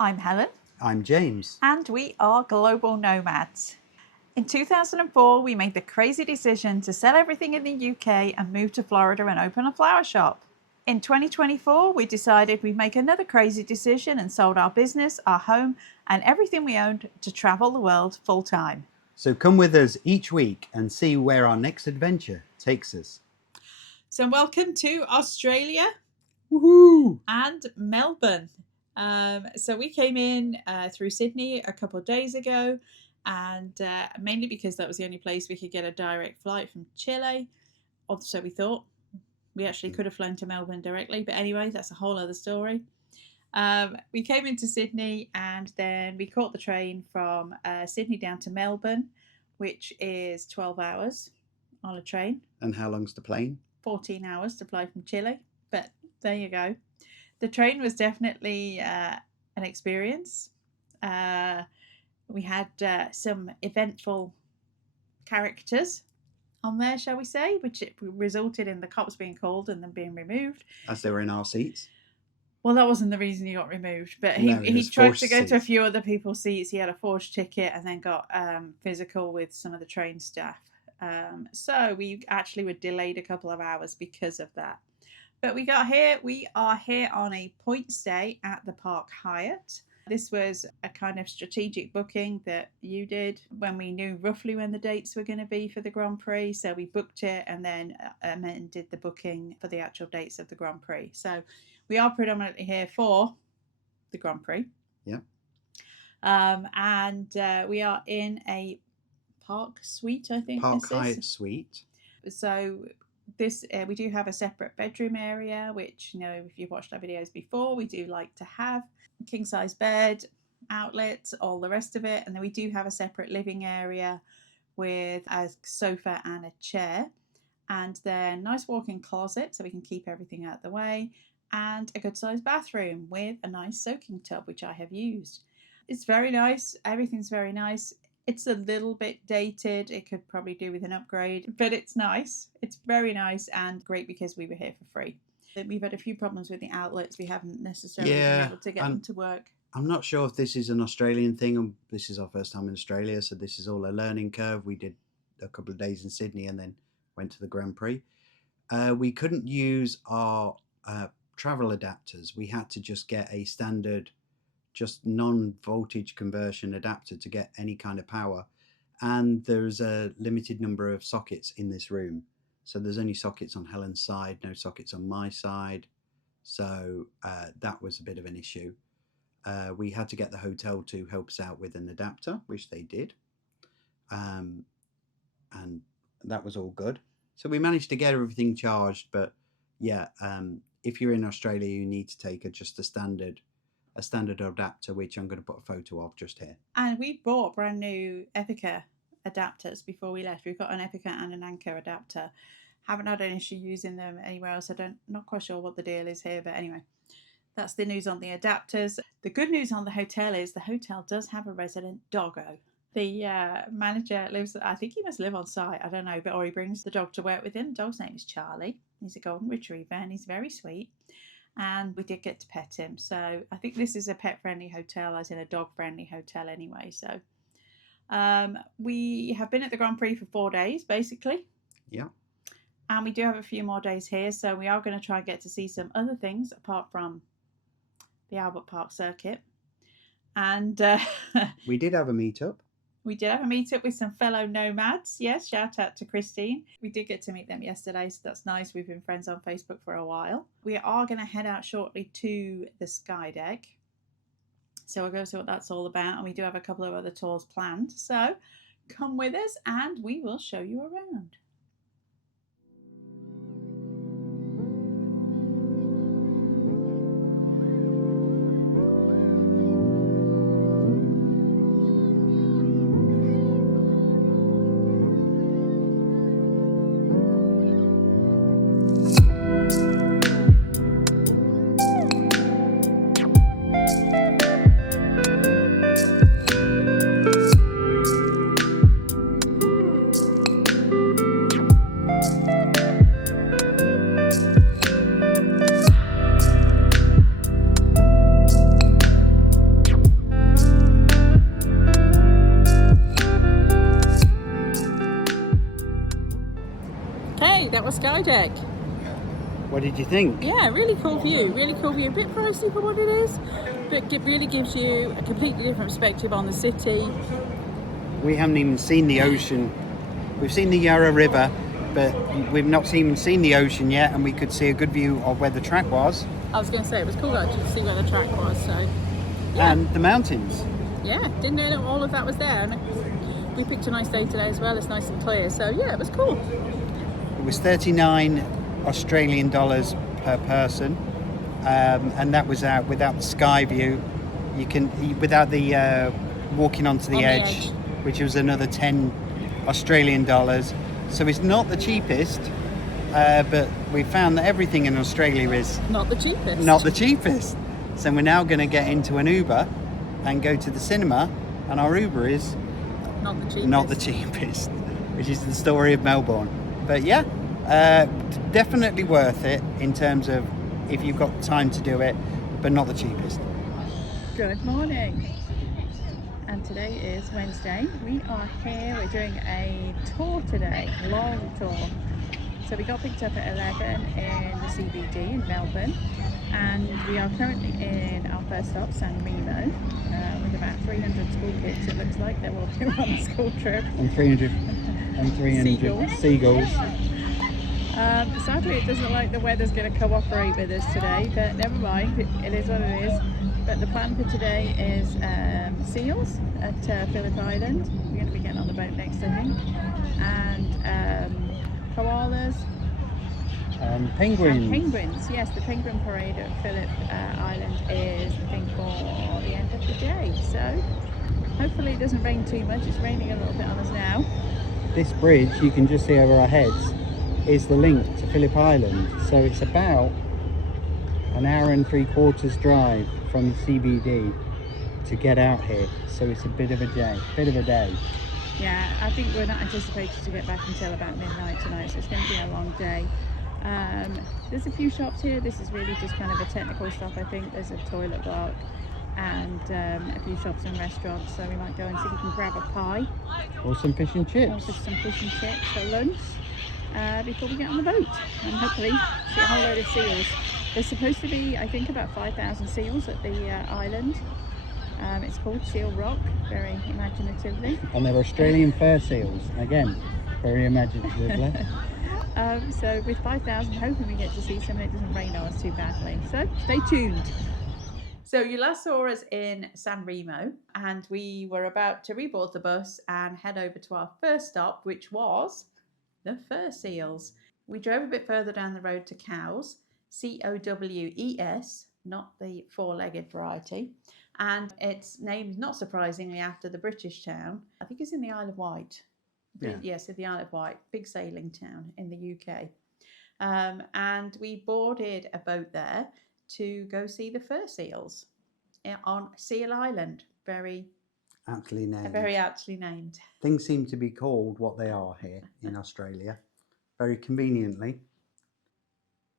I'm Helen. I'm James. And we are global nomads. In 2004, we made the crazy decision to sell everything in the UK and move to Florida and open a flower shop. In 2024, we decided we'd make another crazy decision and sold our business, our home, and everything we owned to travel the world full time. So come with us each week and see where our next adventure takes us. So welcome to Australia. Woohoo! And Melbourne. So we came in through Sydney a couple of days ago, and mainly because that was the only place we could get a direct flight from Chile. So we thought we actually could have flown to Melbourne directly, but anyway, that's a whole other story. We came into Sydney and then we caught the train from Sydney down to Melbourne, which is 12 hours on a train. And how long's the plane? 14 hours to fly from Chile, but there you go. The train was definitely an experience. We had some eventful characters on there, shall we say, which resulted in the cops being called and them being removed. As they were in our seats? Well, that wasn't the reason he got removed, but he tried to go to a few other people's seats. He had a forged ticket and then got physical with some of the train staff. So we actually were delayed a couple of hours because of that. But we got here. We are here on a point stay at the Park Hyatt. This was a kind of strategic booking that you did when we knew roughly when the dates were going to be for the Grand Prix. So we booked it and then amended the booking for the actual dates of the Grand Prix. So we are predominantly here for the Grand Prix. Yeah. And we are in a Park suite, I think. Park Hyatt suite. So this we do have a separate bedroom area, which, you know, if you've watched our videos before, we do like to have king size bed, outlets, all the rest of it. And then we do have a separate living area with a sofa and a chair, and then nice walk-in closet so we can keep everything out of the way, and a good sized bathroom with a nice soaking tub, which I have used. It's very nice. Everything's very nice. It's a little bit dated. It could probably do with an upgrade, but it's nice. It's very nice and great because we were here for free. We've had a few problems with the outlets. We haven't necessarily been able to get them to work. I'm not sure if this is an Australian thing. This is our first time in Australia, so this is all a learning curve. We did a couple of days in Sydney and then went to the Grand Prix. We couldn't use our travel adapters. We had to just get a standard, just non-voltage conversion adapter to get any kind of power, and there's a limited number of sockets in this room, so there's only sockets on Helen's side, no sockets on my side, so that was a bit of an issue. We had to get the hotel to help us out with an adapter, which they did, and that was all good, so we managed to get everything charged. But yeah, if you're in Australia, you need to take just a standard adapter, which I'm going to put a photo of just here. And we bought brand new Epica adapters before we left. We've got an Epica and an Anchor adapter. Haven't had an issue using them anywhere else. Not quite sure what the deal is here, but anyway, that's the news on the adapters. The good news on the hotel is the hotel does have a resident doggo. The manager lives, I think he must live on site, I don't know, or he brings the dog to work with him. The dog's name is Charlie. He's a golden retriever and he's very sweet. And we did get to pet him. So I think this is a pet-friendly hotel, as in a dog-friendly hotel anyway. So we have been at the Grand Prix for 4 days, basically. Yeah. And we do have a few more days here. So we are going to try and get to see some other things apart from the Albert Park circuit. And we did have a meetup. We did have a meetup with some fellow nomads. Yes, shout out to Christine. We did get to meet them yesterday, so that's nice. We've been friends on Facebook for a while. We are going to head out shortly to the Skydeck. So we'll go see what that's all about. And we do have a couple of other tours planned. So come with us and we will show you around. Skydeck. What did you think? Yeah, really cool view. Really cool view. A bit pricey for what it is, but it really gives you a completely different perspective on the city. We haven't even seen the ocean. We've seen the Yarra River, but we've not even seen the ocean yet, and we could see a good view of where the track was. I was going to say, it was cool actually to see where the track was. So, yeah. And the mountains. Yeah, didn't know that all of that was there. And we picked a nice day today as well. It's nice and clear. So, yeah, it was cool. It was 39 Australian dollars per person, and that was out without the sky view. Without the walking onto the edge, which was another 10 Australian dollars. So it's not the cheapest, but we found that everything in Australia is not the cheapest. Not the cheapest. So we're now going to get into an Uber and go to the cinema, and our Uber is not the cheapest, which is the story of Melbourne. But yeah, definitely worth it in terms of if you've got time to do it, but not the cheapest. Good morning. And today is Wednesday. We are here, we're doing a tour today, long tour. So we got picked up at 11 in the CBD in Melbourne, and we are currently in our first stop, San Remo, with about 300 school kids. It looks like they're all on a school trip. And 300 seagulls. Sadly, it doesn't look like the weather's going to cooperate with us today, but never mind, it is what it is. But the plan for today is seals at Phillip Island. We're going to be getting on the boat next, I think. And koalas. Penguins. And penguins, yes. The penguin parade at Phillip Island is, I think, for the end of the day. So hopefully it doesn't rain too much. It's raining a little bit on us now. This bridge, you can just see over our heads, is the link to Phillip Island. So it's about an hour and 3/4 drive from the CBD to get out here. So it's a bit of a day. Yeah, I think we're not anticipated to get back until about midnight tonight, so it's going to be a long day. There's a few shops here. This is really just kind of a technical stop, I think. There's a toilet block and a few shops and restaurants, so we might go and see if we can grab a pie. Or some fish and chips. Or some fish and chips for lunch before we get on the boat. And hopefully see a whole load of seals. There's supposed to be, I think, about 5,000 seals at the island. It's called Seal Rock, very imaginatively. And they're Australian fur seals, again, very imaginatively. So with 5,000, hoping we get to see some and it doesn't rain on us too badly. So stay tuned. So you last saw us in San Remo, and we were about to reboard the bus and head over to our first stop, which was the fur seals. We drove a bit further down the road to Cows, Cowes, not the four-legged variety. And it's named, not surprisingly, after the British town. I think it's in the Isle of Wight. Yeah. Yes, in the Isle of Wight, big sailing town in the UK. And we boarded a boat there to go see the fur seals on Seal Island. Very aptly named. Things seem to be called what they are here in Australia, very conveniently.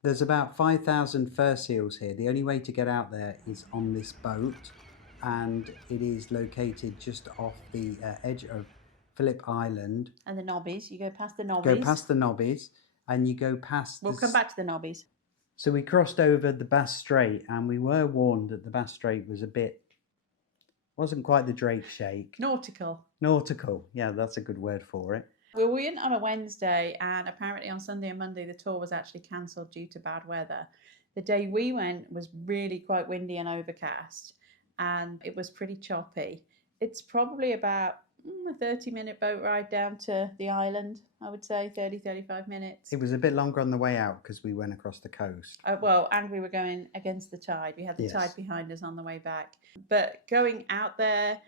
There's about 5,000 fur seals here. The only way to get out there is on this boat, and it is located just off the edge of Phillip Island. And the Nobbies. You go past the Nobbies. And you go past... We'll come back to the Nobbies. So we crossed over the Bass Strait, and we were warned that the Bass Strait was wasn't quite the Drake shake. Nautical, yeah, that's a good word for it. Well, we went on a Wednesday, and apparently on Sunday and Monday the tour was actually cancelled due to bad weather. The day we went was really quite windy and overcast, and it was pretty choppy. It's probably about a 30-minute boat ride down to the island, I would say, 35 minutes. It was a bit longer on the way out because we went across the coast. Well, and we were going against the tide. We had the tide behind us on the way back. But going out there,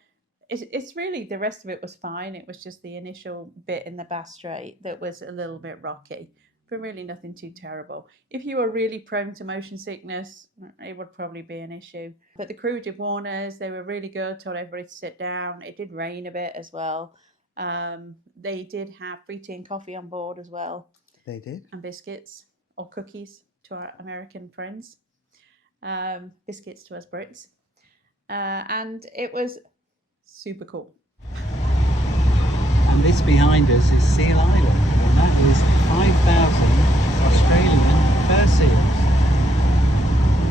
it's really, the rest of it was fine. It was just the initial bit in the Bass Strait that was a little bit rocky, but really nothing too terrible. If you were really prone to motion sickness, it would probably be an issue. But the crew did warn us. They were really good, told everybody to sit down. It did rain a bit as well. They did have free tea and coffee on board as well. They did. And biscuits or cookies to our American friends. Biscuits to us Brits. And it was super cool. And this behind us is Seal Island, and that is 5,000 Australian fur seals.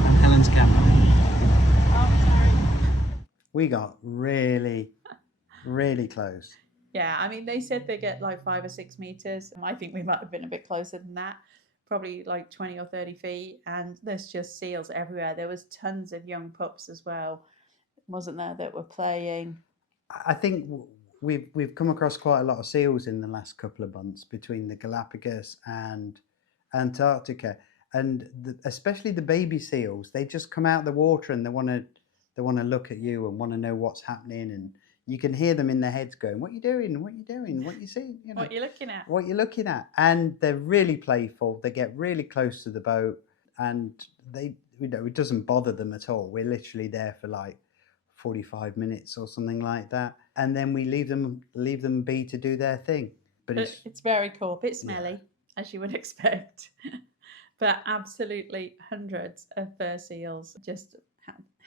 And Helen's camera. Oh, sorry. We got really, really close. Yeah, I mean, they said they get like 5 or 6 meters. I think we might have been a bit closer than that, probably like 20 or 30 feet. And there's just seals everywhere. There was tons of young pups as well, wasn't there, that were playing. I think we've come across quite a lot of seals in the last couple of months between the Galapagos and Antarctica, and especially the baby seals. They just come out of the water and they want to look at you and want to know what's happening, and you can hear them in their heads going, "What you doing? What you doing? What you see? You know, What are you looking at? what you're looking at." And they're really playful. They get really close to the boat, and it doesn't bother them at all. We're literally there for like 45 minutes or something like that, and then we leave them be to do their thing. But It's very cool, a bit smelly, as you would expect, but absolutely hundreds of fur seals just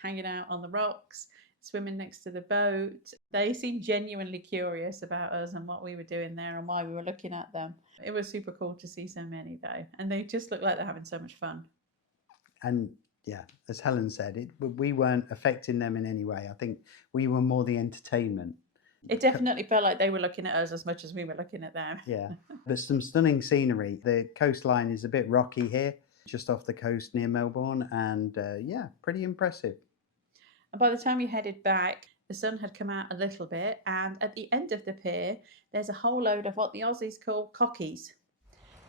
hanging out on the rocks, swimming next to the boat. They seemed genuinely curious about us and what we were doing there and why we were looking at them. It was super cool to see so many though, and they just look like they're having so much fun. And yeah, as Helen said, we weren't affecting them in any way. I think we were more the entertainment. It definitely felt like they were looking at us as much as we were looking at them. Yeah, there's some stunning scenery. The coastline is a bit rocky here, just off the coast near Melbourne, and yeah, pretty impressive. And by the time we headed back, the sun had come out a little bit, and at the end of the pier, there's a whole load of what the Aussies call cockies.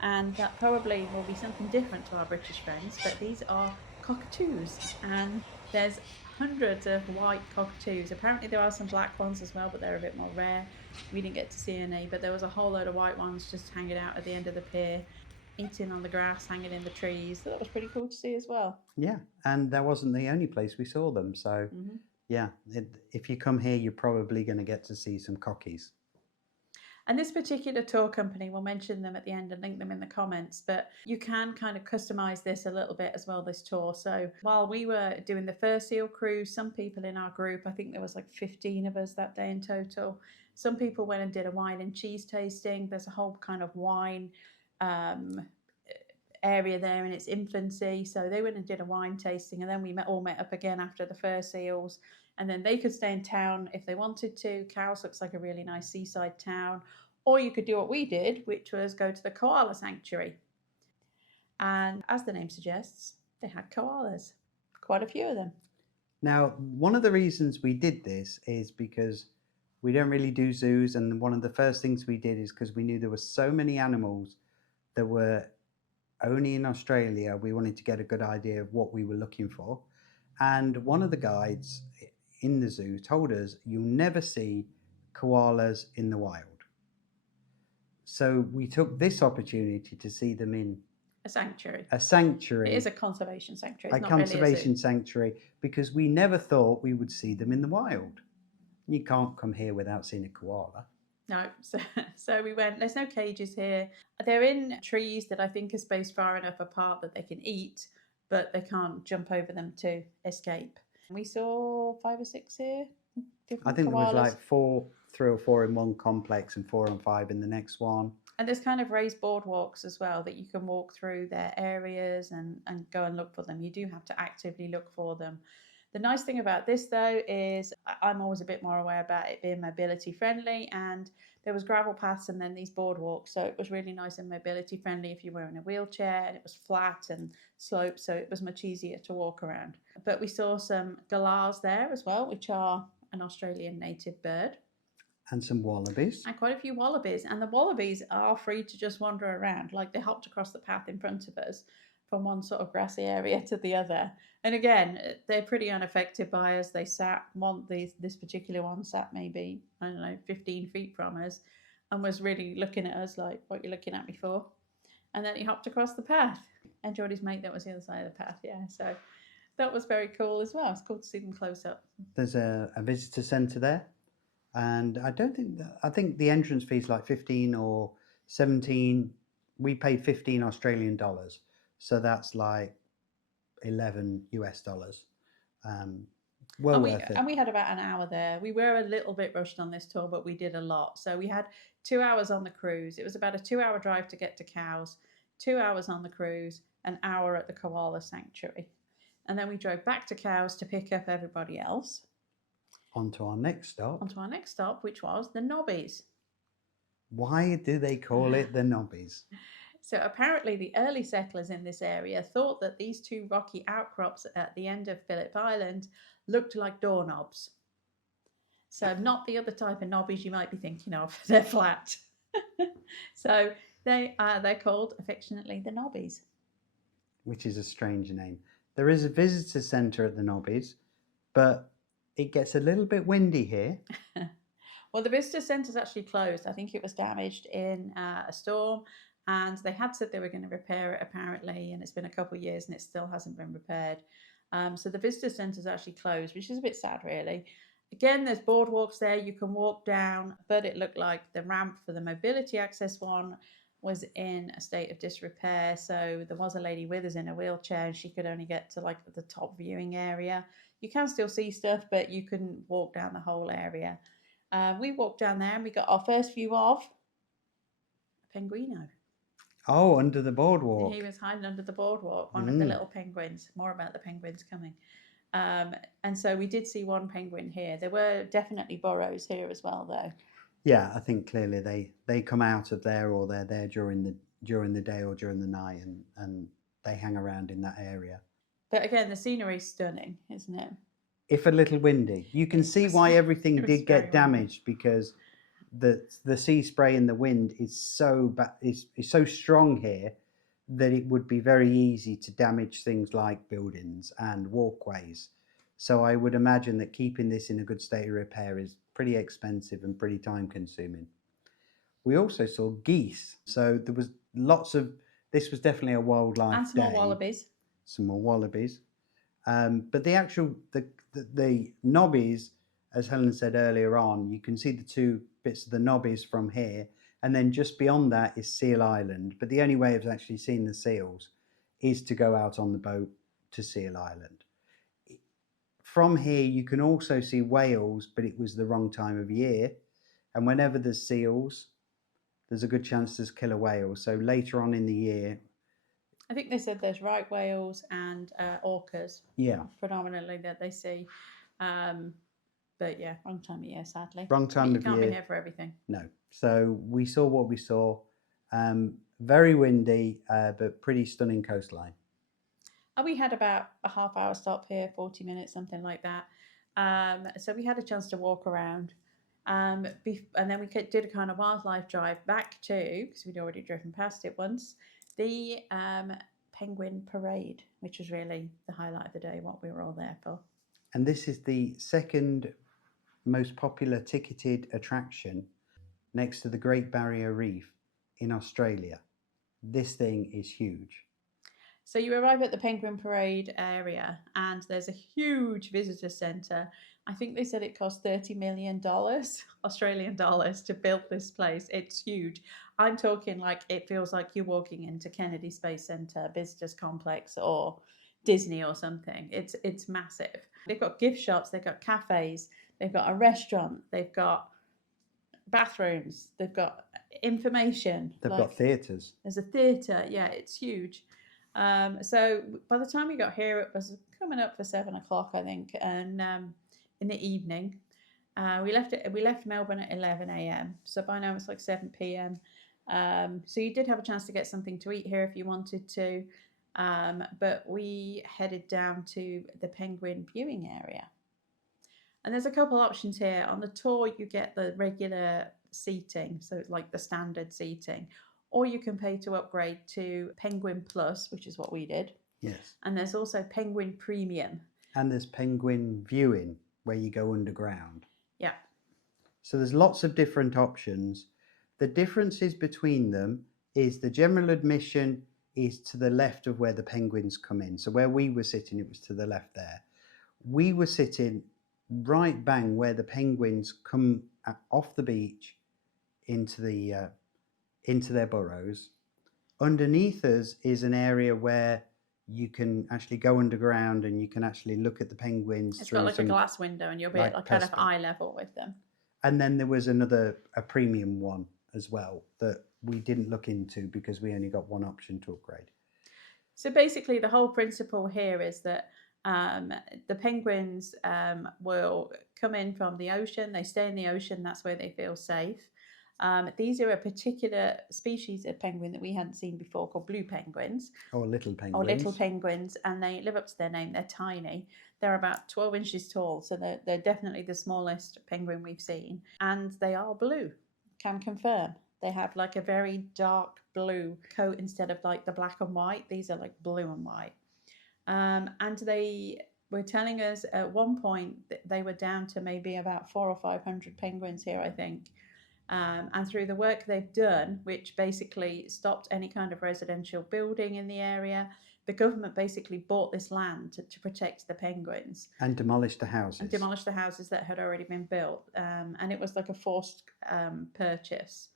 And that probably will be something different to our British friends, but these are cockatoos, and there's hundreds of white cockatoos. Apparently there are some black ones as well, but they're a bit more rare. We didn't get to see any, but there was a whole load of white ones just hanging out at the end of the pier, eating on the grass, hanging in the trees. So that was pretty cool to see as well. Yeah, and that wasn't the only place we saw them. So yeah, if you come here, you're probably going to get to see some cockies. And this particular tour company, we'll mention them at the end and link them in the comments, but you can kind of customize this a little bit as well, this tour. So while we were doing the fur seal cruise, some people in our group, I think there was like 15 of us that day in total, some people went and did a wine and cheese tasting. There's a whole kind of wine area there in its infancy. So they went and did a wine tasting, and then we all met up again after the fur seals. And then they could stay in town if they wanted to. Cowes looks like a really nice seaside town. Or you could do what we did, which was go to the Koala Sanctuary. And as the name suggests, they had koalas, quite a few of them. Now, one of the reasons we did this is because we don't really do zoos. And one of the first things we did is because we knew there were so many animals that were only in Australia. We wanted to get a good idea of what we were looking for. And one of the guides in the zoo told us you'll never see koalas in the wild. So we took this opportunity to see them in a sanctuary. A sanctuary. It is a conservation sanctuary. It's a conservation really sanctuary, because we never thought we would see them in the wild. You can't come here without seeing a koala. No, so we went, there's no cages here. They're in trees that I think are spaced far enough apart that they can eat, but they can't jump over them to escape. We saw 5 or 6 here. I think there was like 3 or 4 in one complex and 4 and 5 in the next one. And there's kind of raised boardwalks as well that you can walk through their areas and go and look for them. You do have to actively look for them. The nice thing about this though is I'm always a bit more aware about it being mobility friendly, and there was gravel paths and then these boardwalks, so it was really nice and mobility friendly if you were in a wheelchair, and it was flat and sloped, so it was much easier to walk around. But we saw some galahs there as well, which are an Australian native bird. And some wallabies. And quite a few wallabies. And the wallabies are free to just wander around. Like they hopped across the path in front of us from one sort of grassy area to the other. And again, they're pretty unaffected by us. They sat, this particular one sat maybe, 15 feet from us and was really looking at us like, what are you looking at me for? And then he hopped across the path. And Geordie's mate, that was the other side of the path, yeah. So that was very cool as well. It's cool to see them close up. There's a visitor centre there. And I think the entrance fee is like 15 or 17. We paid 15 Australian dollars. So that's like $11 US. Well worth it. And we had about an hour there. We were a little bit rushed on this tour, but we did a lot. So we had 2 hours on the cruise. It was about a 2-hour drive to get to Cowes. 2 hours on the cruise, an hour at the Koala Sanctuary. And then we drove back to Cowes to pick up everybody else. On to our next stop. Which was the Nobbies. Why do they call it the Nobbies? So apparently the early settlers in this area thought that these two rocky outcrops at the end of Phillip Island looked like doorknobs. So not the other type of knobbies you might be thinking of. They're flat. So they're called affectionately the Nobbies. Which is a strange name. There is a visitor centre at the Nobbies, but it gets a little bit windy here. Well, the visitor centre's actually closed. I think it was damaged in a storm, and they had said they were going to repair it apparently, and it's been a couple of years and it still hasn't been repaired. So the visitor centre's actually closed, which is a bit sad really. Again, there's boardwalks there you can walk down, but it looked like the ramp for the mobility access one was in a state of disrepair. So there was a lady with us in a wheelchair and she could only get to like the top viewing area. You can still see stuff, but you couldn't walk down the whole area. We walked down there and we got our first view of a penguino. Oh, under the boardwalk. He was hiding under the boardwalk, one of the little penguins. More about the penguins coming. And so we did see one penguin here. There were definitely burrows here as well, though. Yeah, I think clearly they come out of there, or they're there during the day or during the night, and they hang around in that area. But again, the scenery is stunning, isn't it? If a little windy, you can see why everything did get damaged, because the sea spray and the wind is so strong here that it would be very easy to damage things like buildings and walkways. So I would imagine that keeping this in a good state of repair is pretty expensive and pretty time consuming. We also saw geese. So there was this was definitely a wildlife and some day. more wallabies. Some more wallabies. But the Nobbies, as Helen said earlier on, you can see the two bits of the Nobbies from here. And then just beyond that is Seal Island. But the only way of actually seeing the seals is to go out on the boat to Seal Island. From here, you can also see whales, but it was the wrong time of year. And whenever there's seals, there's a good chance there's killer whales. So later on in the year, I think they said there's right whales and orcas. Yeah. Predominantly that they see. But yeah, wrong time of year, sadly. Wrong time of year. You can't be here for everything. No. So we saw what we saw. Very windy, but pretty stunning coastline. And we had about a half-hour stop here, 40 minutes, something like that. So we had a chance to walk around. And then we did a kind of wildlife drive back to, because we'd already driven past it once, the penguin parade, which was really the highlight of the day, what we were all there for. And this is the second most popular ticketed attraction next to the Great Barrier Reef in Australia. This thing is huge. So you arrive at the Penguin Parade area and there's a huge visitor centre. I think they said it cost $30 million Australian dollars to build this place. It's huge. I'm talking like it feels like you're walking into Kennedy Space Centre, Visitors Complex, or Disney or something. It's massive. They've got gift shops, they've got cafes, they've got a restaurant, they've got bathrooms, they've got information. They've got theatres. There's a theatre, yeah, it's huge. So by the time we got here, it was coming up for 7 o'clock, I think, and in the evening. We left Melbourne at 11 a.m. So by now it's like 7 p.m. So you did have a chance to get something to eat here if you wanted to. But we headed down to the penguin viewing area. And there's a couple options here. On the tour, you get the regular seating, so like the standard seating, or you can pay to upgrade to Penguin Plus, which is what we did. Yes. And there's also Penguin Premium. And there's Penguin Viewing, where you go underground. Yeah. So there's lots of different options. The differences between them is the general admission is to the left of where the penguins come in. So where we were sitting, it was to the left there. We were sitting right bang where the penguins come off the beach into their burrows. Underneath us is an area where you can actually go underground and you can actually look at the penguins. It's got like a glass window and you'll be at kind of eye level with them. And then there was a premium one as well that we didn't look into because we only got one option to upgrade. So basically, the whole principle here is that the penguins will come in from the ocean. They stay in the ocean. That's where they feel safe. These are a particular species of penguin that we hadn't seen before, called blue penguins. Or little penguins. Or little penguins, and they live up to their name. They're tiny. They're about 12 inches tall, so they're definitely the smallest penguin we've seen. And they are blue, can confirm. They have like a very dark blue coat instead of like the black and white. These are like blue and white. And they were telling us at one point that they were down to maybe about 400 or 500 penguins here, I think. And through the work they've done, which basically stopped any kind of residential building in the area, the government basically bought this land to protect the penguins. And demolished the houses. And demolished the houses that had already been built. And it was like a forced purchase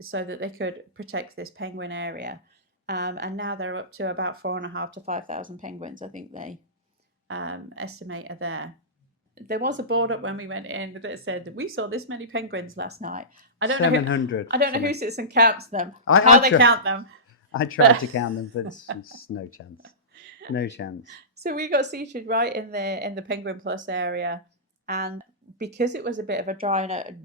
so that they could protect this penguin area. And now they're up to about 4,500 to 5,000 penguins, I think they estimate are there. There was a board up when we went in that said we saw this many penguins last night. I don't 700. I don't know who sits and counts them. How how they count them. I tried to count them, but it's no chance. No chance. So we got seated right in the Penguin Plus area, and because it was a bit of a dry and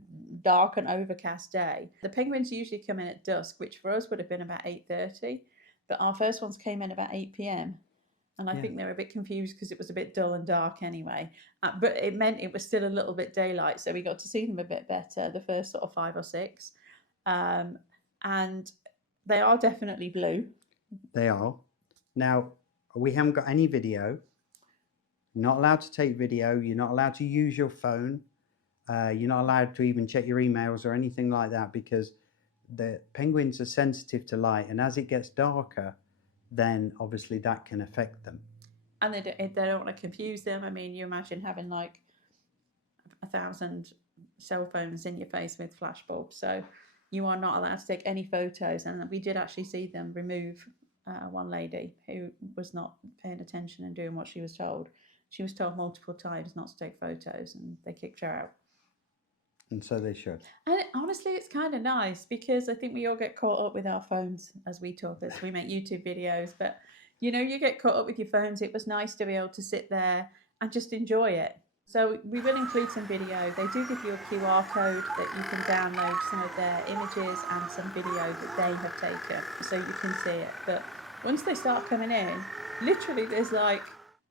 dark and overcast day, the penguins usually come in at dusk, which for us would have been about 8:30, but our first ones came in about 8 p.m. And I think they were a bit confused because it was a bit dull and dark anyway. But it meant it was still a little bit daylight, so we got to see them a bit better, the first sort of 5 or 6. And they are definitely blue. They are. Now, we haven't got any video. You're not allowed to take video. You're not allowed to use your phone. You're not allowed to even check your emails or anything like that because the penguins are sensitive to light. And as it gets darker, then obviously that can affect them. And they don't want to confuse them. I mean, you imagine having like 1,000 cell phones in your face with flash bulbs. So you are not allowed to take any photos. And we did actually see them remove one lady who was not paying attention and doing what she was told. She was told multiple times not to take photos, and they kicked her out. And so they should. And honestly, it's kind of nice because I think we all get caught up with our phones as we talk, as we make YouTube videos. But, you know, you get caught up with your phones. It was nice to be able to sit there and just enjoy it. So we will include some video. They do give you a QR code that you can download some of their images and some video that they have taken so you can see it. But once they start coming in, literally there's like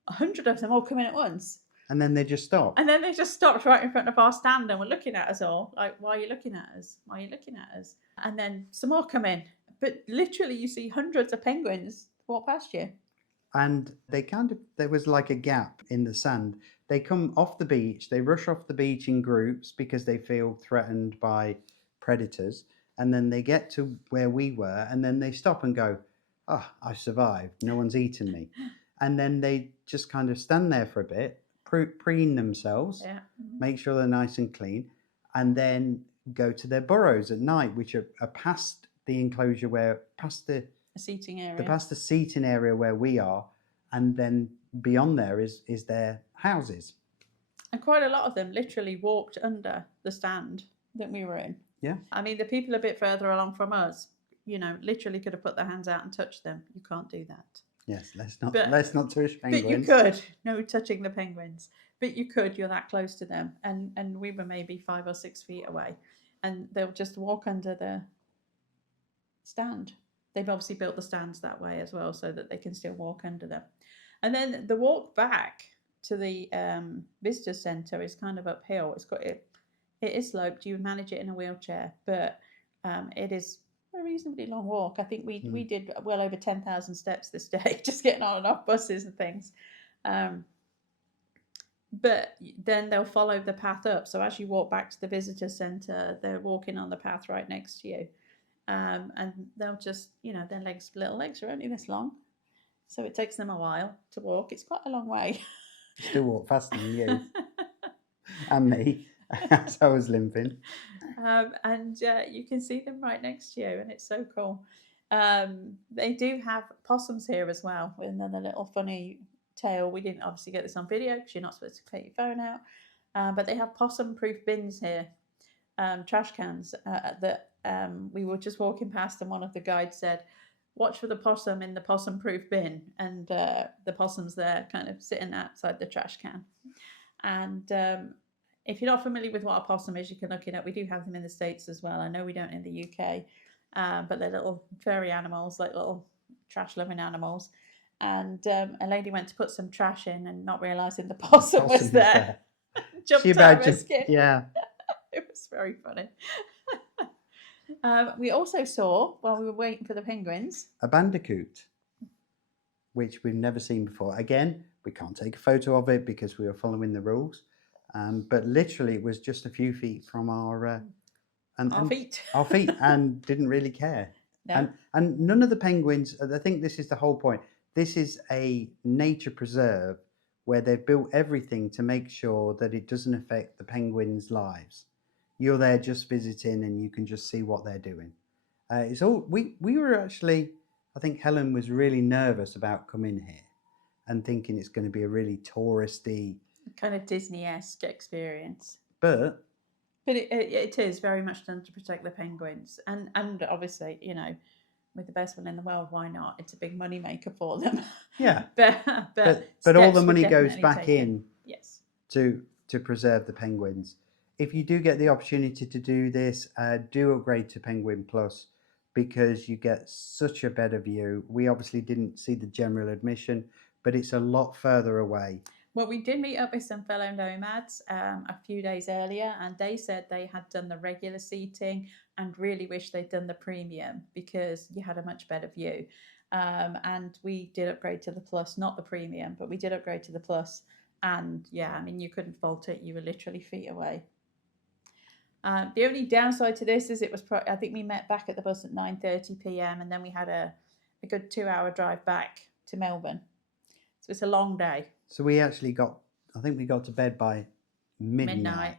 100 of them all coming at once. And then they just stop. And then they just stopped right in front of our stand and were looking at us all. Like, why are you looking at us? Why are you looking at us? And then some more come in. But literally you see hundreds of penguins walk past you. And there was like a gap in the sand. They come off the beach. They rush off the beach in groups because they feel threatened by predators. And then they get to where we were. And then they stop and go, oh, I survived. No one's eaten me. And then they just kind of stand there for a bit, preen themselves, make sure they're nice and clean, and then go to their burrows at night, which are past the enclosure, past the seating area, past the seating area where we are, and then beyond there is their houses. And quite a lot of them literally walked under the stand that we were in. Yeah. I mean, the people a bit further along from us, you know, literally could have put their hands out and touched them. You can't do that. Yes, let's not touch penguins. But you could. No touching the penguins. But you could. You're that close to them. And we were maybe 5 or 6 feet away. And they'll just walk under the stand. They've obviously built the stands that way as well so that they can still walk under them. And then the walk back to the visitor centre is kind of uphill. It is sloped. You manage it in a wheelchair. But it is a reasonably long walk. I think we did well over 10,000 steps this day, just getting on and off buses and things. But then they'll follow the path up. So as you walk back to the visitor centre, they're walking on the path right next to you. And they'll just, you know, their little legs are only this long. So it takes them a while to walk. It's quite a long way. Still walk faster than you and me. As I was limping. And you can see them right next to you, and it's so cool. They do have possums here as well, with another little funny tail. We didn't obviously get this on video because you're not supposed to take your phone out. But they have possum-proof bins here, trash cans that we were just walking past, and one of the guides said, "Watch for the possum in the possum-proof bin," and the possum's there, kind of sitting outside the trash can. And if you're not familiar with what a possum is, you can look it up. We do have them in the States as well. I know we don't in the UK, but they're little furry animals, like little trash-loving animals. And a lady went to put some trash in, and not realising the possum was there. Jumped out of her skin. Yeah. It was very funny. We also saw, while we were waiting for the penguins, a bandicoot, which we've never seen before. Again, we can't take a photo of it because we were following the rules. But literally, it was just a few feet from our feet. Our feet, and didn't really care. No. And none of the penguins. I think this is the whole point. This is a nature preserve where they've built everything to make sure that it doesn't affect the penguins' lives. You're there just visiting, and you can just see what they're doing. It's all we were actually. I think Helen was really nervous about coming here and thinking it's going to be a really touristy, kind of Disney-esque experience. But it is very much done to protect the penguins, and obviously, you know, with the best one in the world, why not? It's a big money maker for them. Yeah, but all the money goes back in. Yes. To preserve the penguins. If you do get the opportunity to do this, do upgrade to Penguin Plus, because you get such a better view. We obviously didn't see the general admission, but it's a lot further away. Well, we did meet up with some fellow nomads a few days earlier, and they said they had done the regular seating and really wish they'd done the premium because you had a much better view. And we did upgrade to the plus, not the premium, but we did upgrade to the plus. And yeah, I mean, you couldn't fault it. You were literally feet away. The only downside to this is it was, I think we met back at the bus at 9:30 p.m. and then we had a good 2-hour drive back to Melbourne. So it's a long day. So we actually I think we got to bed by midnight.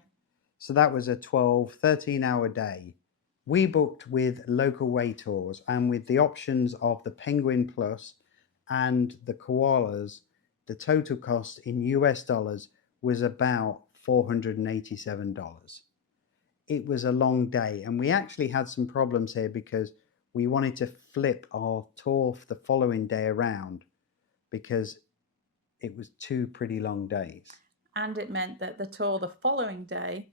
So that was a 13-hour day. We booked with local way tours, and with the options of the Penguin Plus and the Koalas, the total cost in US dollars was about $487. It was a long day, and we actually had some problems here because we wanted to flip our tour for the following day around because it was 2 pretty long days. And it meant that the tour the following day,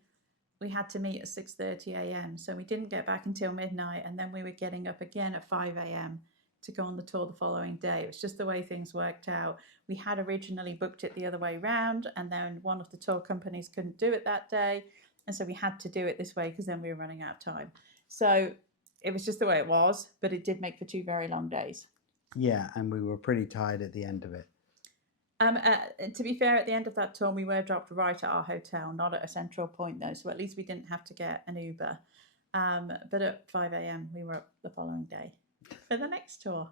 we had to meet at 6:30 a.m. So we didn't get back until midnight, and then we were getting up again at 5 a.m. to go on the tour the following day. It was just the way things worked out. We had originally booked it the other way round, and then one of the tour companies couldn't do it that day. And so we had to do it this way because then we were running out of time. So it was just the way it was, but it did make for 2 very long days. Yeah, and we were pretty tired at the end of it. To be fair, at the end of that tour, we were dropped right at our hotel, not at a central point though. So at least we didn't have to get an Uber. But at 5 a.m. we were up the following day for the next tour.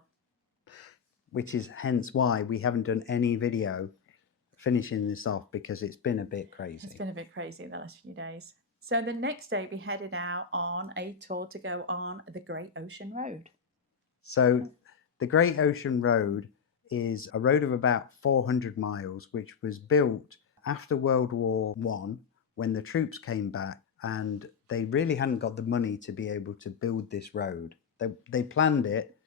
Which is hence why we haven't done any video finishing this off, because it's been a bit crazy. It's been a bit crazy the last few days. So the next day we headed out on a tour to go on the Great Ocean Road. So the Great Ocean Road is a road of about 400 miles, which was built after World War I when the troops came back, and they really hadn't got the money to be able to build this road. They planned it,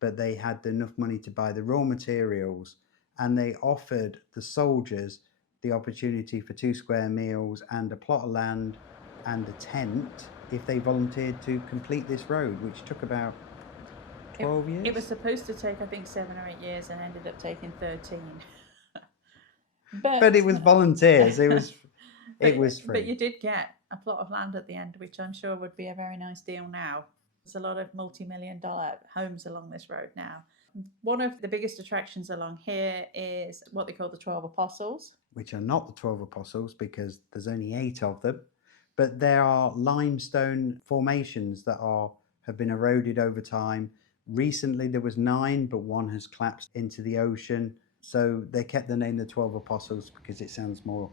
but they had enough money to buy the raw materials, and they offered the soldiers the opportunity for 2 square meals and a plot of land and a tent if they volunteered to complete this road, which took about 12 years. It was supposed to take, I think, 7 or 8 years and ended up taking 13. But it was volunteers. It was free. But you did get a plot of land at the end, which I'm sure would be a very nice deal now. There's a lot of multi-million-dollar homes along this road now. One of the biggest attractions along here is what they call the 12 Apostles. Which are not the 12 Apostles because there's only 8 of them. But there are limestone formations that have been eroded over time. Recently there was 9, but 1 has collapsed into the ocean. So they kept the name the 12 Apostles because it sounds more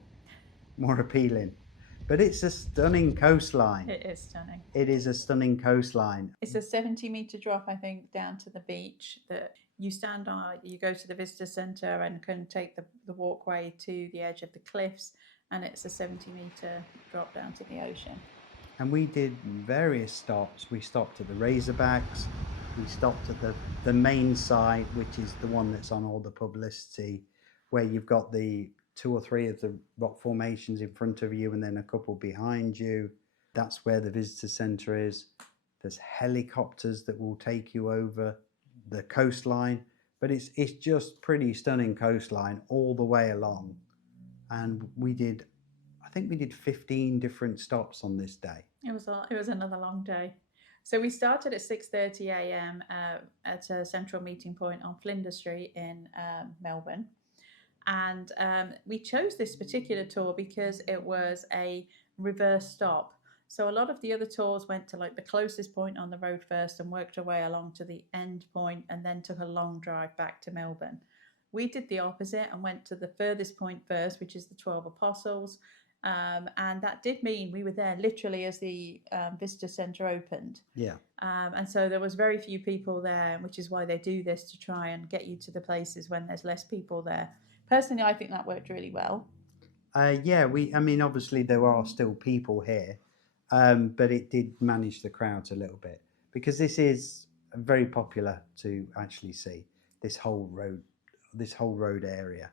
appealing. But it's a stunning coastline. It is stunning. It is a stunning coastline. It's a 70-metre drop, I think, down to the beach that you stand on. You go to the visitor centre and can take the walkway to the edge of the cliffs, and it's a 70-metre drop down to the ocean. And we did various stops. We stopped at the Razorbacks. We stopped at the main site, which is the one that's on all the publicity, where you've got the 2 or 3 of the rock formations in front of you and then a couple behind you. That's where the visitor centre is. There's helicopters that will take you over the coastline, but it's just pretty stunning coastline all the way along. And I think we did 15 different stops on this day. It was another long day. So we started at 6:30 a.m. At a central meeting point on Flinders Street in Melbourne. And we chose this particular tour because it was a reverse stop. So a lot of the other tours went to like the closest point on the road first and worked our way along to the end point and then took a long drive back to Melbourne. We did the opposite and went to the furthest point first, which is the 12 Apostles. And that did mean we were there literally as the visitor centre opened. Yeah. And so there was very few people there, which is why they do this, to try and get you to the places when there's less people there. Personally, I think that worked really well. Yeah, I mean, obviously there are still people here, but it did manage the crowds a little bit because this is very popular to actually see this whole road area.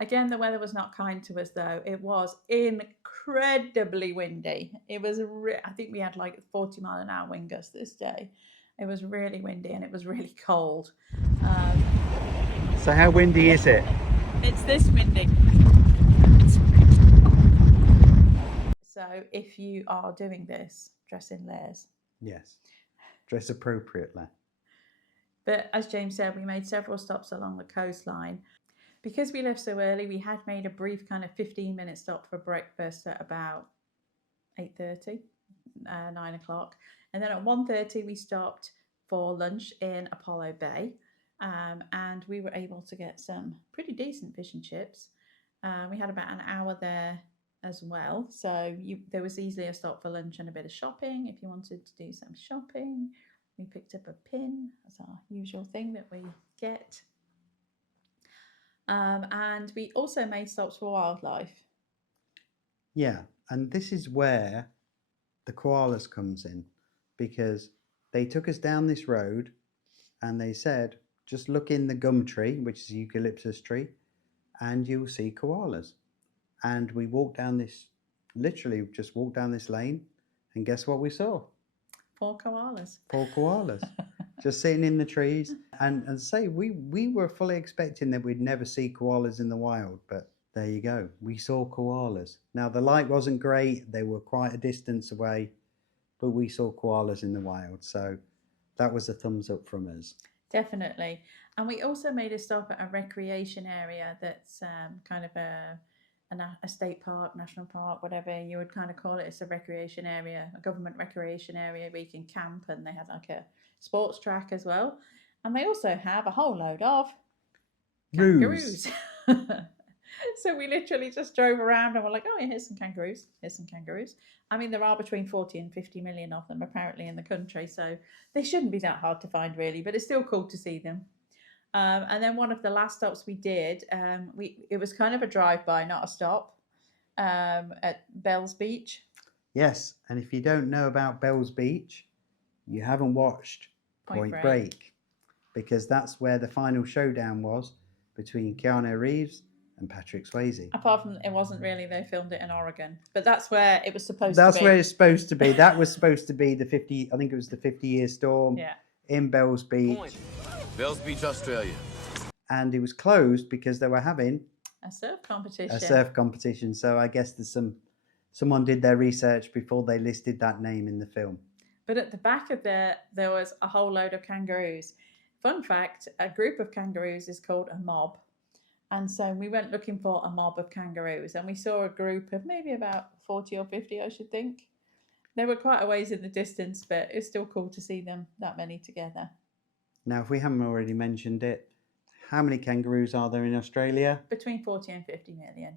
Again, the weather was not kind to us, though. It was incredibly windy. It was, I think we had like 40-mile-an-hour wind gusts this day. It was really windy and it was really cold. So how windy is it? It's this windy. So if you are doing this, dress in layers. Yes, dress appropriately. But as James said, we made several stops along the coastline. Because we left so early, we had made a brief kind of 15-minute stop for breakfast at about 8:30, 9 o'clock. And then at 1:30, we stopped for lunch in Apollo Bay. And we were able to get some pretty decent fish and chips. We had about an hour there as well. So there was easily a stop for lunch and a bit of shopping if you wanted to do some shopping. We picked up a pin. That's our usual thing that we get. And we also made stops for wildlife. Yeah, and this is where the koalas comes in, because they took us down this road and they said, just look in the gum tree, which is a eucalyptus tree, and you'll see koalas. And we walked down this, literally just walked down this lane, and guess what we saw? 4 koalas. 4 koalas. Just sitting in the trees. And say we were fully expecting that we'd never see koalas in the wild, but there you go. We saw koalas. Now the light wasn't great, they were quite a distance away, but we saw koalas in the wild. So that was a thumbs up from us. Definitely. And we also made a stop at a recreation area that's kind of a state park, national park, whatever you would kind of call it. It's a recreation area, a government recreation area where you can camp, and they have like a sports track as well. And they also have a whole load of kangaroos. So we literally just drove around and we're like, oh, yeah, here's some kangaroos. Here's some kangaroos. I mean, there are between 40 and 50 million of them apparently in the country. So they shouldn't be that hard to find, really, but it's still cool to see them. And then one of the last stops we did, it was kind of a drive-by, not a stop, at Bells Beach. Yes, and if you don't know about Bells Beach, you haven't watched Point Break, because that's where the final showdown was between Keanu Reeves and Patrick Swayze. Apart from it wasn't really, they filmed it in Oregon, but that's where it was supposed to be. That's where it's supposed to be. That was supposed to be the 50, I think it was the 50-year storm in Bells Beach. Bells Beach, Australia. And it was closed because they were having a surf competition. A surf competition. So I guess there's someone did their research before they listed that name in the film. But at the back of there was a whole load of kangaroos. Fun fact, a group of kangaroos is called a mob. And so we went looking for a mob of kangaroos, and we saw a group of maybe about 40 or 50, I should think. They were quite a ways in the distance, but it's still cool to see them that many together. Now, if we haven't already mentioned it, how many kangaroos are there in Australia? Between 40 and 50 million.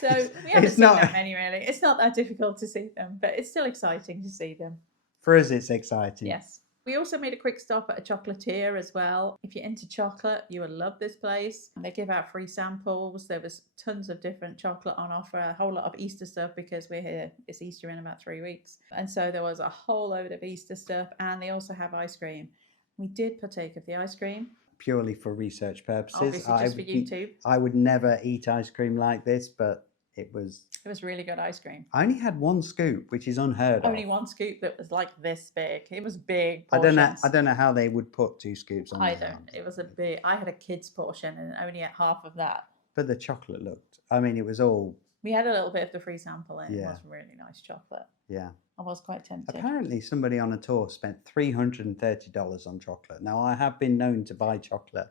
So we haven't seen that many, really. It's not that difficult to see them, but it's still exciting to see them. For us, it's exciting. Yes. We also made a quick stop at a chocolatier as well. If you're into chocolate, you will love this place. They give out free samples. There was tons of different chocolate on offer, a whole lot of Easter stuff because we're here. It's Easter in about 3 weeks. And so there was a whole load of Easter stuff, and they also have ice cream. We did partake of the ice cream. Purely for research purposes. Obviously, just for YouTube. I would never eat ice cream like this, but it was really good ice cream. I only had one scoop, which is unheard of. Only one scoop that was like this big. It was big I portions. don't know how they would put 2 scoops on. I don't. It was a big. I had a kid's portion and only ate half of that. But the chocolate looked. I mean, it was all. We had a little bit of the free sample, and Yeah. it was really nice chocolate. Yeah. I was quite tempted. Apparently, somebody on a tour spent $330 on chocolate. Now, I have been known to buy chocolate.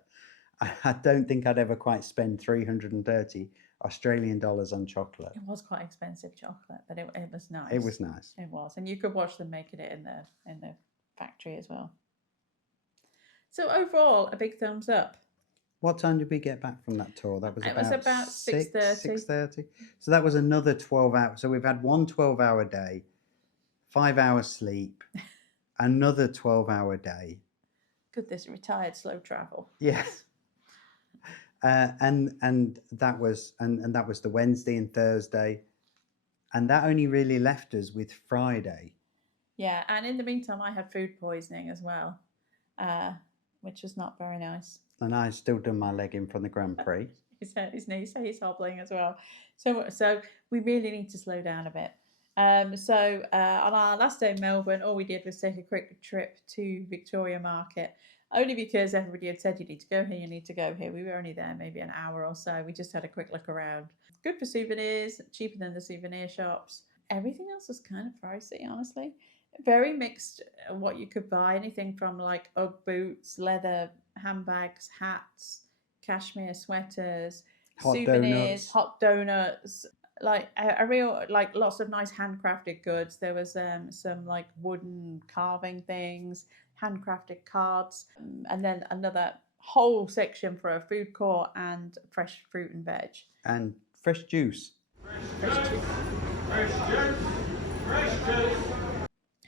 I don't think I'd ever quite spend 330 Australian dollars on chocolate. It was quite expensive chocolate, but it was nice. It was nice. It was, and you could watch them making it in the factory as well. So overall, a big thumbs up. What time did we get back from that tour? That was about 6:30. 6:30. So that was another 12 hours. So we've had one 12-hour day, 5 hours sleep, another 12-hour day. Good, this retired slow travel. Yes. And that was the Wednesday and Thursday, and that only really left us with Friday. Yeah, and in the meantime, I had food poisoning as well, which was not very nice. And I still done my leg in from the Grand Prix. His knee, so he's hobbling as well. So we really need to slow down a bit. So on our last day in Melbourne, all we did was take a quick trip to Victoria Market. Only because everybody had said you need to go here, you need to go here. We were only there maybe an hour or so. We just had a quick look around. Good for souvenirs, cheaper than the souvenir shops. Everything else was kind of pricey, honestly. Very mixed what you could buy. Anything from like Ugg boots, leather handbags, hats, cashmere sweaters, souvenirs, hot donuts. Like a real, like lots of nice handcrafted goods. There was some like wooden carving things, handcrafted cards, and then another whole section for a food court and fresh fruit and veg. And fresh juice.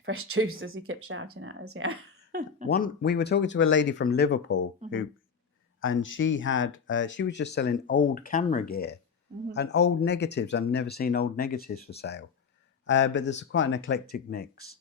Fresh juice, as he kept shouting at us, yeah. We were talking to a lady from Liverpool and she was just selling old camera gear and old negatives. I've never seen old negatives for sale, but there's quite an eclectic mix.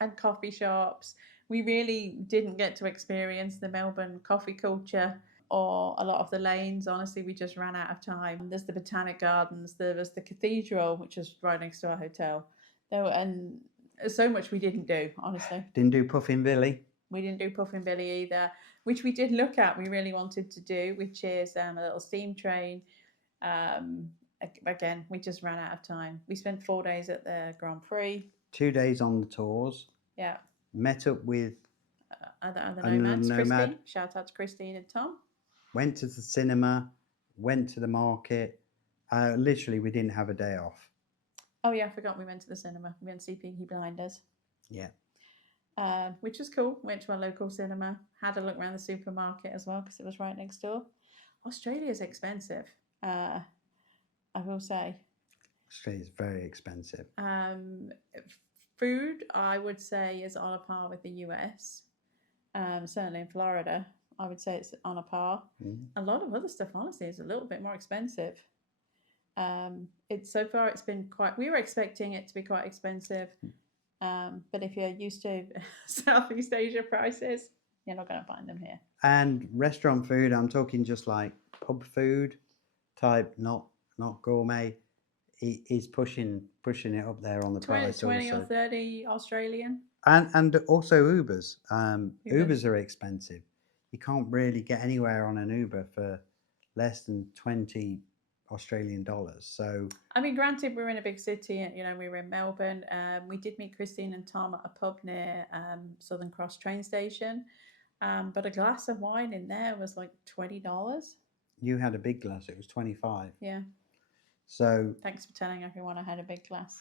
And coffee shops. We really didn't get to experience the Melbourne coffee culture or a lot of the lanes. Honestly, we just ran out of time. There's the Botanic Gardens. There was the cathedral, which was right next to our hotel. And so much we didn't do, honestly. Didn't do Puffin Billy. We didn't do Puffin Billy either, which we did look at. We really wanted to do, which is a little steam train. Again, we just ran out of time. We spent 4 days at the Grand Prix. 2 days on the tours. Yeah. Met up with other nomads. Christine. Shout out to Christine and Tom. Went to the cinema. Went to the market. Literally, we didn't have a day off. Oh yeah, I forgot we went to the cinema. We went to see Peaky Blinders. Yeah. Which was cool. Went to our local cinema. Had a look around the supermarket as well because it was right next door. Australia's expensive. I will say. Australia's very expensive. Food, I would say, is on a par with the US. Certainly in Florida, I would say it's on a par. A lot of other stuff, honestly, is a little bit more expensive. It's been quite. We were expecting it to be quite expensive, but if you're used to Southeast Asia prices, you're not going to find them here. And restaurant food, I'm talking just like pub food type, not gourmet. He's pushing it up there on the price. 20 or 30 Australian. And also Ubers. Ubers are expensive. You can't really get anywhere on an Uber for less than 20 Australian dollars. So I mean, granted, we're in a big city, and we were in Melbourne. We did meet Christine and Tom at a pub near Southern Cross train station, but a glass of wine in there was like $20. You had a big glass. It was 25. Yeah. So thanks for telling everyone I had a big glass.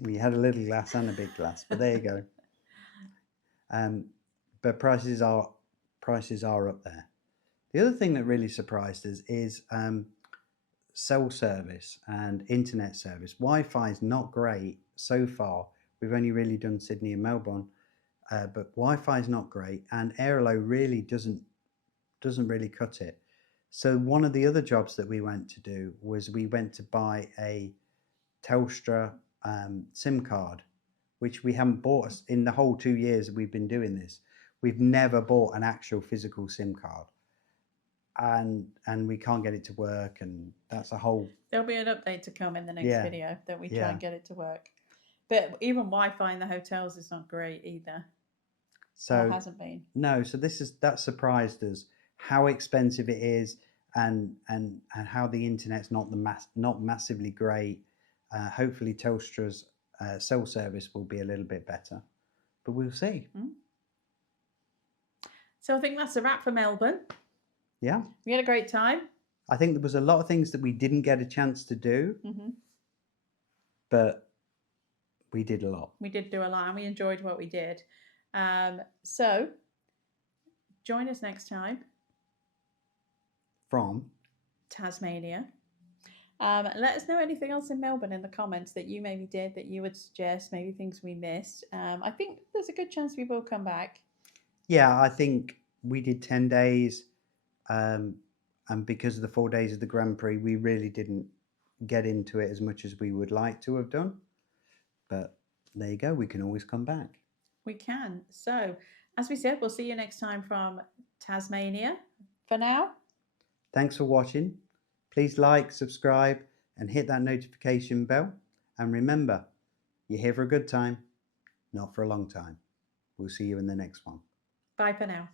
We had a little glass and a big glass, but there you go. But prices are up there. The other thing that really surprised us is cell service and internet service. Wi-Fi is not great so far. We've only really done Sydney and Melbourne. but Wi-Fi is not great, and Airlo really doesn't really cut it. So one of the other jobs that we went to do was we went to buy a Telstra SIM card, which we haven't bought in the whole 2 years we've been doing this. We've never bought an actual physical SIM card, and we can't get it to work, and that's a whole. There'll be an update to come in the next video that we try Yeah. and get it to work. But even Wi-Fi in the hotels is not great either. So it hasn't been. No, so that surprised us how expensive it is, and how the internet's not not massively great. Hopefully Telstra's cell service will be a little bit better, but we'll see. So I think that's a wrap for Melbourne. Yeah, we had a great time. I think there was a lot of things that we didn't get a chance to do, but we did a lot. We did do a lot, and we enjoyed what we did. So join us next time from Tasmania. Let us know anything else in Melbourne in the comments that you maybe did, that you would suggest, maybe things we missed. I think there's a good chance we will come back. Yeah, I think we did 10 days, and because of the 4 days of the Grand Prix, we really didn't get into it as much as we would like to have done. But there you go, we can always come back. We can. So, as we said, we'll see you next time from Tasmania. For now, thanks for watching. Please like, subscribe, and hit that notification bell. And remember, you're here for a good time, not for a long time. We'll see you in the next one. Bye for now.